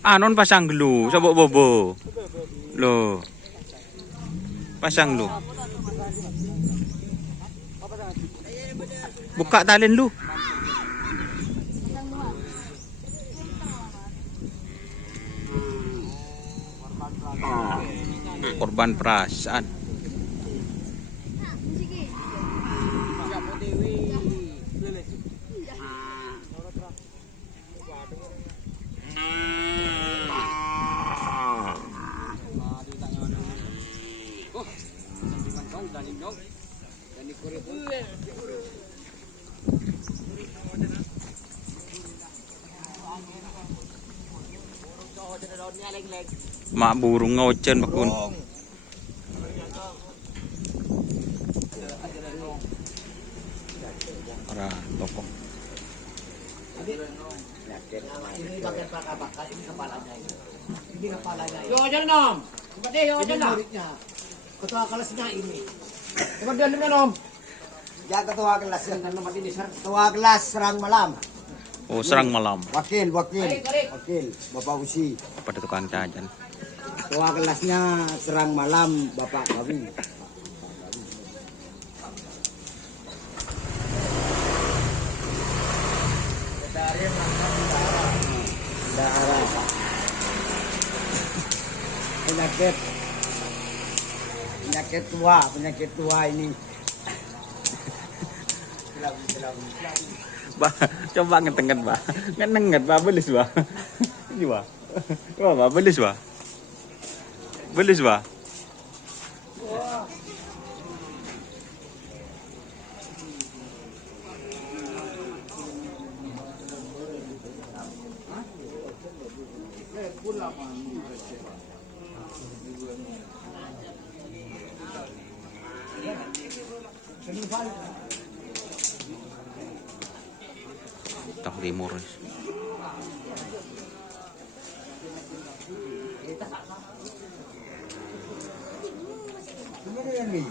Anon pasang dulu, coba bobo. Lo. Pasang lu. Buka talian lu. Korban perasaan. Mak burung ngocen bakun. Ora toko. Ini pakai bakar ini kepalanya ini. Ini kepalanya. Yo jangan nom. Coba deh yo Ini jangan. muridnya. Ketua kelasnya ini. Coba dia dengan nom. Ya ketua kelas yang nomor ini ketua kelas serang malam. Oh, serang malam. Wakil Tarik. Bapak Usi. Pada tukang jajan. Ketua kelasnya serang malam Bapak kami. Darah. Penyakit tua ini. Bah, coba ngetengen bah, ngenenget bah, belis bah, ini bah, coba bah, belis bah, tak timur. Ini